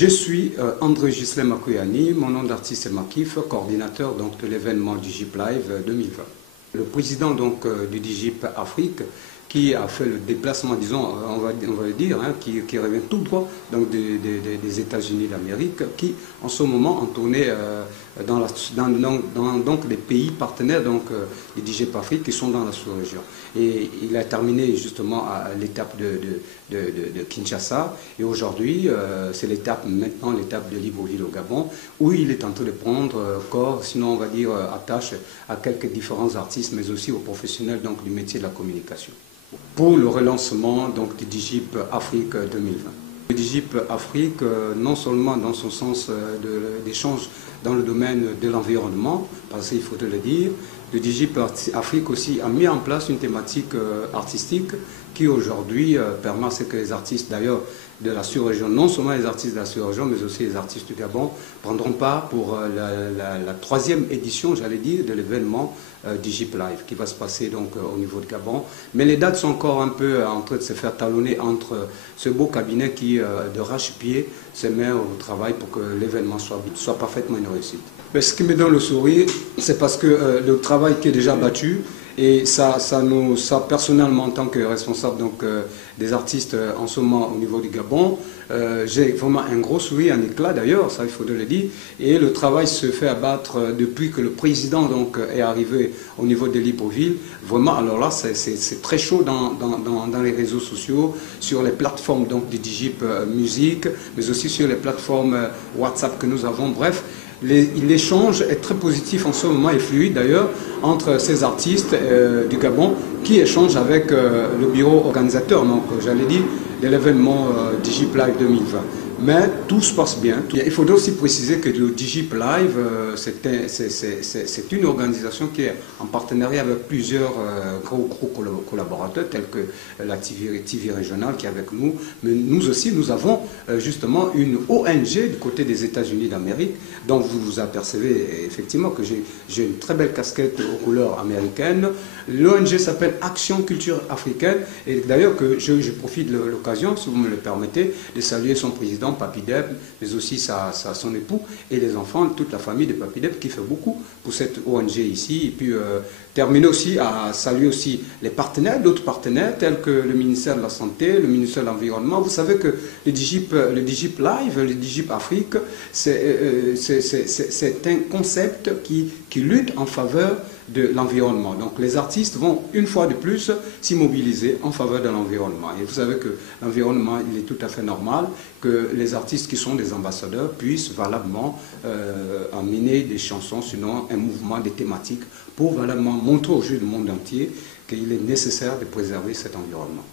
Je suis André Ghislain Makouyani, mon nom d'artiste est Makif, coordinateur donc, de l'événement Digip Live 2020. Le président donc, du Digip Afrique, qui a fait le déplacement, disons, on va le dire, hein, qui revient tout droit donc, des États-Unis d'Amérique, qui en ce moment ont tourné dans les pays partenaires donc, du Digip Afrique qui sont dans la sous-région. Et il a terminé justement à l'étape de Kinshasa, et aujourd'hui c'est maintenant l'étape de Libreville au Gabon, où il est en train de prendre corps, sinon on va dire attache à quelques différents artistes, mais aussi aux professionnels donc, du métier de la communication, pour le relancement donc, du Digip Afrique 2020. Le Digip Afrique, non seulement dans son sens d'échange dans le domaine de l'environnement, parce qu'il faut le dire, le Digip Afrique aussi a mis en place une thématique artistique qui aujourd'hui permet à ce que les artistes d'ailleurs de la sous-région, non seulement les artistes de la sous-région, mais aussi les artistes du Gabon, prendront part pour la troisième édition, j'allais dire, de l'événement Digip Live, qui va se passer donc au niveau de Gabon. Mais les dates sont encore un peu en train de se faire talonner entre ce beau cabinet qui, de rache-pied, se met au travail pour que l'événement soit parfaitement une réussite. Mais ce qui me donne le sourire, c'est parce que le travail qui est déjà battu, et ça personnellement, en tant que responsable donc, des artistes en ce moment au niveau du Gabon, j'ai vraiment un gros sourire, un éclat d'ailleurs, ça il faut le dire. Et le travail se fait abattre depuis que le président donc, est arrivé au niveau de Libreville. Vraiment, alors là, c'est très chaud dans les réseaux sociaux, sur les plateformes donc, du Digip Musique, mais aussi sur les plateformes WhatsApp que nous avons. Bref, l'échange est très positif en ce moment et fluide d'ailleurs entre ces artistes du Gabon qui échangent avec le bureau organisateur, donc j'allais dire, de l'événement Digip Live 2020. Mais tout se passe bien. Il faudrait aussi préciser que le Digip Live, c'est une organisation qui est en partenariat avec plusieurs gros collaborateurs, tels que la TV régionale qui est avec nous. Mais nous aussi, nous avons justement une ONG du côté des États-Unis d'Amérique, dont vous vous apercevez effectivement que j'ai une très belle casquette aux couleurs américaines. L'ONG s'appelle Action Culture Africaine, et d'ailleurs que je profite de l'occasion, si vous me le permettez, de saluer son président, Papi Deb, mais aussi son époux et les enfants, toute la famille de Papi Deb qui fait beaucoup pour cette ONG ici. Et puis terminer aussi à saluer aussi les partenaires, d'autres partenaires tels que le ministère de la Santé, le ministère de l'Environnement. Vous savez que le Digip Live, le Digip Afrique, c'est un concept qui lutte en faveur de l'environnement. Donc les artistes vont une fois de plus s'immobiliser en faveur de l'environnement. Et vous savez que l'environnement, il est tout à fait normal que les artistes qui sont des ambassadeurs puissent valablement emmener des chansons, sinon un mouvement, des thématiques, pour valablement montrer au jeu du monde entier qu'il est nécessaire de préserver cet environnement.